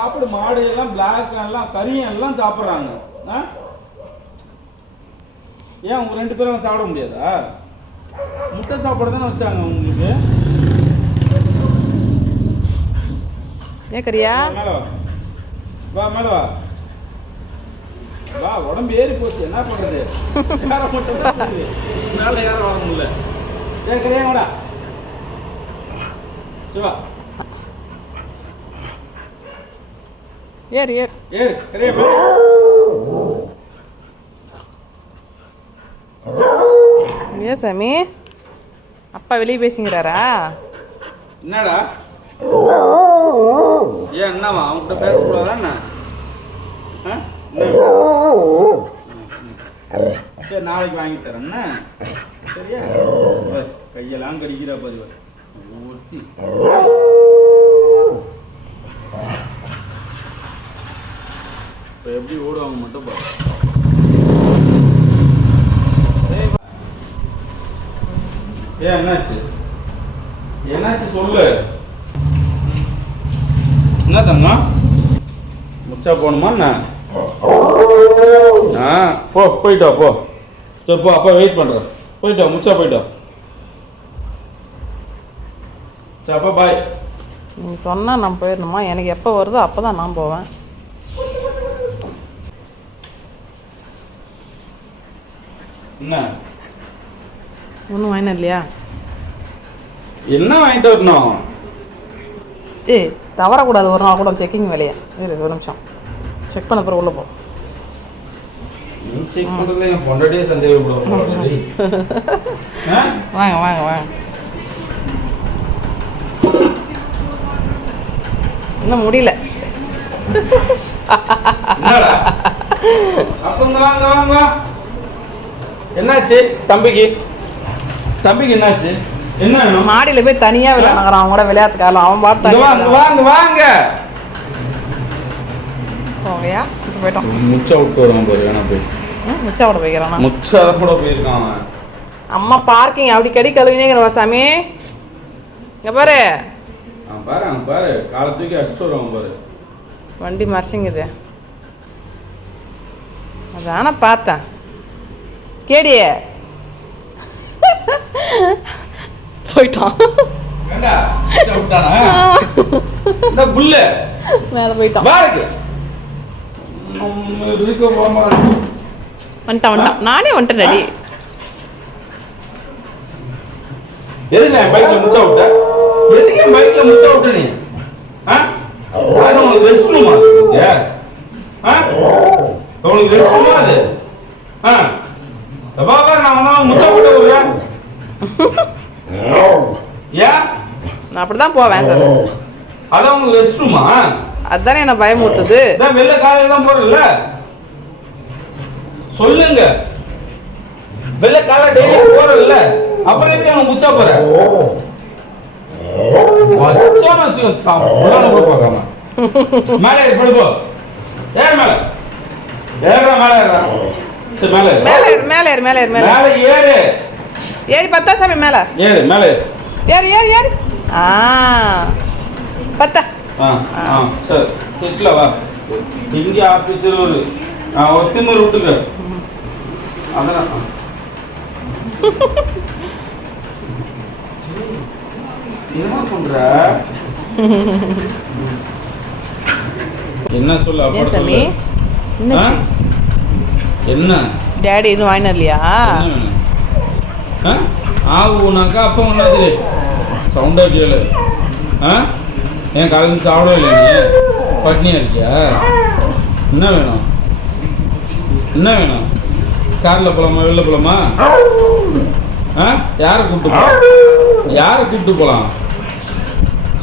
சாப்பிடு. மாடு எல்லாம் பிளாக் எல்லாம் கறியும் எல்லாம் சாப்பிட்றாங்க. ஏன் உங்க 2 பேரும் சாப்பிட முடியாதா? முட்டை சாப்பாடு தானே வச்சாங்க உங்களுக்கு. ஏன் கரியா மேலே வா, மேலே வா வா. உடம்பு ஏறி போச்சு, என்ன பண்றது? யார மட்டும் தான் மேலே யாரும் வர முடியல. ஏன் கரியா வாடா, சிவா ஏறு ஏறு ஏறு கரியா. ஏன் சாமி அப்பா வெளியே பேசிங்கிறாரா? என்னடா ஏன் என்னவா அவன்கிட்ட பேசக்கூடாதா என்ன? சரி நாளைக்கு வாங்கி தரேன். சரியா? கையெல்லாம் கடிக்கிறா பாரு ஊர்த்தி. இப்போ எப்படி ஓடுவாங்க மட்டும் பாரு. ஏன் என்னாச்சு? என்னாச்சு சொல்லு. என்ன தம்மா முச்சா போகணுமா என்ன? போயிட்டா போ. சரி போ, அப்பா வெயிட் பண்ணுறேன். போயிட்டா முச்சா போயிட்டா. சரி அப்பா பாய். நீ சொன்னால் நான் போயிடணுமா? எனக்கு எப்போ வருதோ அப்போ தான் நான் போவேன். என்ன ஒன்றும் வாங்கினா இல்லையா? என்ன வாங்கிட்டு வரணும்? ஏய் தவறக்கூடாது ஒரு நாள் கூட செக்கிங் வேலையா? இரு ஒரு நிமிஷம் செக் பண்ண பிறகு உள்ளே போ. செக் பண்ணுறதுல என் பொண்டாட்டியே சந்தேகப்படும். வாங்க வாங்க வாங்க. இன்னும் முடியல. என்னடா அப்பங்க வாங்க வாங்க. என்னாச்சு தம்பிக்கு? தம்பிக்கு என்னாச்சு? என்ன வேணும்? மாடியில் போய் தனியாக விளையாடுறான். அவன் கூட விளையாட்டுக்காரலாம். அவன் பார்த்து வாங்க வாங்க வாங்க. போவையா இப்போ போயிட்டோம். முச்சா விட்டு வருவான் பாரு. வேணா போய் முச்சா விட போய்க்கிறானா? முச்சா கூட போயிருக்கான் அவன். அம்மா பார்க்கிங் அப்படி கடி கழுவினேங்கிறவா சாமி. இங்கே பாரு அவன் பாரு, அவன் பாரு காலை தூக்கி அடிச்சுட்டு வருவான் பாரு. வண்டி மறைச்சிங்குது. அதான பார்த்தேன். கேடியே போயிட்டான். மேலே போயிட்டான். வந்துட்டான் வந்துட்டான். நானே வந்துட்டேன் டாடி. எதுக்கு என் பைக்ல முச்சா விட்ட? எதுக்கு என் பைக்ல முச்சா விட்ட நீ? அது உனக்கு ரெஸ்ட் ரூமா? உனக்கு ரெஸ்ட் ரூமா அது? பாபா நான் வந்து முச்சா விட்ட விடுறேன். ஏன்? நான் அப்படிதான் போவேன் சார். அதான் உங்களுக்கு ரெஸ்ட் ரூமா? அதுதானே என்ன பயமுறுத்துது. வெளில காலையில தான் போறல. சொல்லுங்க. வெளில காலை டெய்லி போறல. அப்புறம் எதுக்கு அவன் முச்சா போற? வச்சான வச்சுக்கோ. புள்ளான கூட பார்க்காம. மேலே ஏறி படுப்போ. ஏறு மேலே. ஏறுறா மேலே ஏறுறா. சரி மேலே ஏறு. மேலே ஏறு மேலே ஏறு மேலே ஏறு மேலே. மேலே ஏறு. ஏறி பத்தா சாமி மேலே. ஏறு மேலே ஏறு. ஏறு ஏறு ஏறு. பத்தா. சரி திட்ல வா. இங்கே ஆபீஸில் ஒரு திமுரு விட்டுக்க. அதான் என்ன பண்ற? என்ன சொல்ல? அப்பா சாமி என்ன டாடி எதுவும் வாங்கினா இல்லையா? ஆகுனாக்கா அப்போ ஒன்றாது சவுண்டா கேளு. ஏன் காலையில் சாப்பிடவே இல்லை? நீ பட்னியா இருக்கியா? என்ன வேணும்? என்ன வேணும்? காரில் போகலாமா வெளில போகலாமா? யாரை கூப்பிட்டு போகலாம்? யாரை கூப்பிட்டு போகலாம்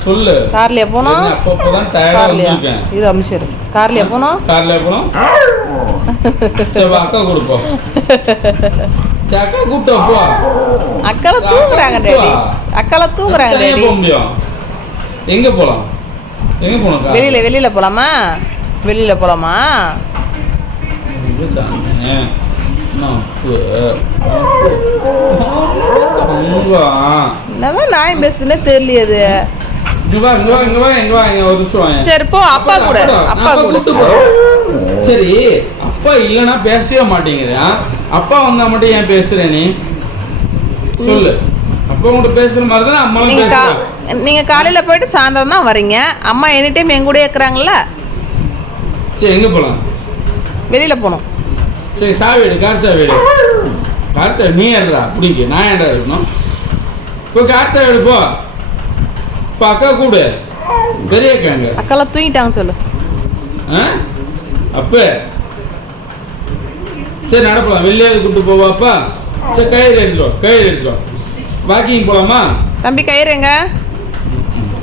சொல்லு. கார்லயே போனோம். அப்பப்போதான் டயர்டா வந்திருக்கேன். இது அம்சர். கார்லயே போனோம். கார்லயே போனோம். சரி அக்கா கூப்பிட்டு போ. அக்கா கூப்பிட்டு போ. அக்கால தூங்குறாங்க டாடி. அக்கால தூங்குறாங்க டாடி. போக முடியும். எங்க போலாம்? எங்க போலாம்? வெளியில போலாமா? வெளியில போலாமா? என்னதான் நான் பேசுதுன்னே தெரியலையே. அது இங்க வா இங்க வா இங்க வா இங்க வா இங்க ஒரு நிமிஷம் வாங்க. சரி போ, அப்பா கூட அப்பா கூட. கூட்டு போ. சரி அப்பா இல்லனா பேசவே மாட்டேங்கிறியா? அப்பா வந்தா மட்டும் ஏன் பேசுற நீ? சொல்லு. அப்பா கூட பேசுற மாதிரி தான் அம்மாவும் பேசுறாங்க. நீங்க காலையில போயிட்டு சாயந்தரம் தான் வரீங்க. அம்மா எனி டைம் என் கூட இருக்கிறாங்கல்ல. சரி எங்க போலாம்? வெளியில போகணும். சரி சாவி எடு, கார் சாவி எடு. கார் சாவி நீ ஏறா பிடிங்க, நான் ஏன்டா இருக்கணும்? இப்போ கார் சாவி எடு போ. இப்போ அக்கா கூடு பெரிய அக்காங்க. அக்காலாம் தூங்கிட்டாங்க சொல்லு. ஆ அப்போ சரி நடப்பலாம். வெளியாவது கூப்பிட்டு போவாப்பா. சரி கயிறு எடுத்துருவோம். வாக்கிங் போகலாமா? தம்பி கயிறு எங்க?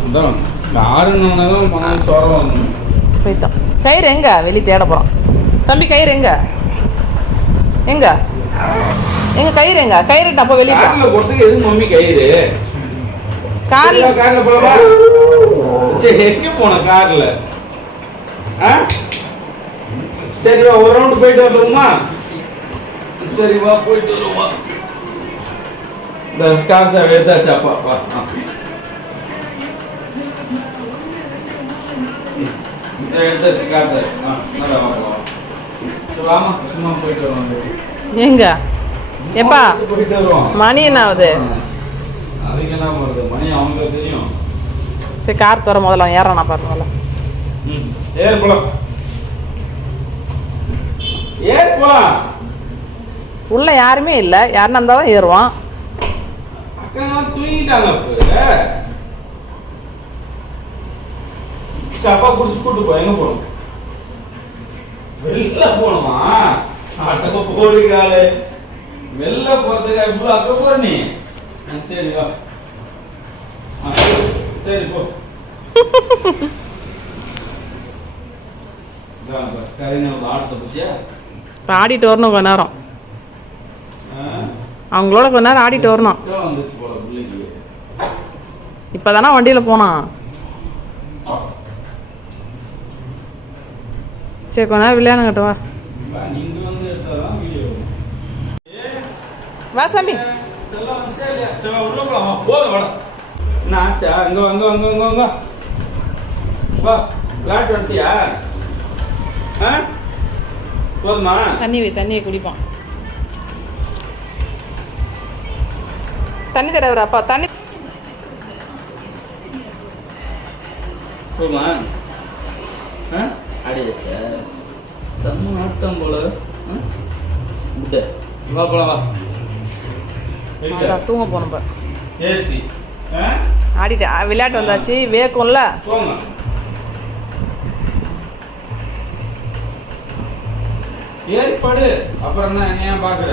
அதான் காருன்னு தான் சோரம் வந்து போயிட்டோம். கயிறு எங்க? வெளியே தேட போகிறோம். தம்பி கயிறு எங்க? எங்க கயிறு எங்க? கயிறு அப்போ வெளியே காரில் போகிறதுக்கு எது மம்மி கயிறு? காரில் போகலாமா? சரி எங்கே போன காரில்? ஆ சரி வா ஒரு ரவுண்டு போயிட்டு வரணுமா? சரி வா போயிட்டு வருவா. இந்த கார் சாவி எடுத்தாச்சு அப்பா வா. எடுத்தாச்சு கார் சாவி. நல்லா வா. சரி வாமா சும்மா போயிட்டு வருவோம். எங்க எப்பா போயிட்டு வருவோம். மணி என்ன ஆகுது? அதுக்கு என்ன வருது மணி அவங்களுக்கு தெரியும். சரி கார் தர முதல்ல ஏறானா பாரு முதல்ல. ஏறு போலாம். ஏறு போலாம். உள்ள யாருமே இல்லை. யாருன்னா இருந்தால் தான் ஏறுவான். அக்கா தூங்கிட்டாங்க. அப்பா குடிச்சு கூட்டு போ. எங்க போகணும்? வெளில போகணுமா? அட்டப்ப போடுக்காலே வெளில போறதுக்கு இவ்வளோ அக்க போற நீ? சரி வா. சரி போ. கரைஞர் ஆடுத்த பசியா இப்போ ஆடிட்டு வரணும் கொஞ்ச நேரம். அவங்களோட கொஞ்ச நேரம் ஆடிட்டு வரணும். வந்துச்சு போல பிள்ளைக்கு. இப்போ தானே வண்டியில் போனான். சரி கொஞ்ச நேரம் விளையாடுங்கட்டு வா. நீங்க வந்து எடுத்தாதான் வீடியோ. வா சாமி. உள்ள போலாம். போதும் வாடா. என்ன ஆச்சா? அங்க வா. விளையாட்டு வந்துட்டியா? போதுமா? தண்ணியை குடிப்பான். தண்ணி தடவை அப்பா. தண்ணி போதுமா? ஆடி வச்சா செம்ம ஆட்டம் போல. முட்டை வா போலாம் வா. தூங்க போகணும். ஏசி ஆடிட்டு விளையாட்டு வந்தாச்சு. வேக்கும்ல. போங்க. ஏற்பாடு. அப்புறம் என்ன என்னையா பாக்குற?